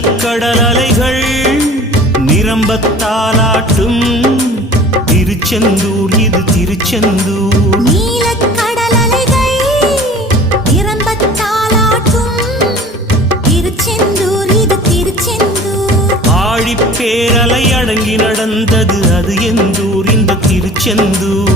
நீலக்கடல் அலைகள் நிரம்பத்தாலாட்டும் திருச்செந்தூர் இது திருச்செந்தூர். நீலக்கடல் அலைகள் நிரம்பத்தாலாட்டும் திருச்செந்தூர் இது திருச்செந்தூர். ஆழிப்பேரலை அடங்கி நடந்தது அது எந்தூர் இந்த திருச்செந்தூர்.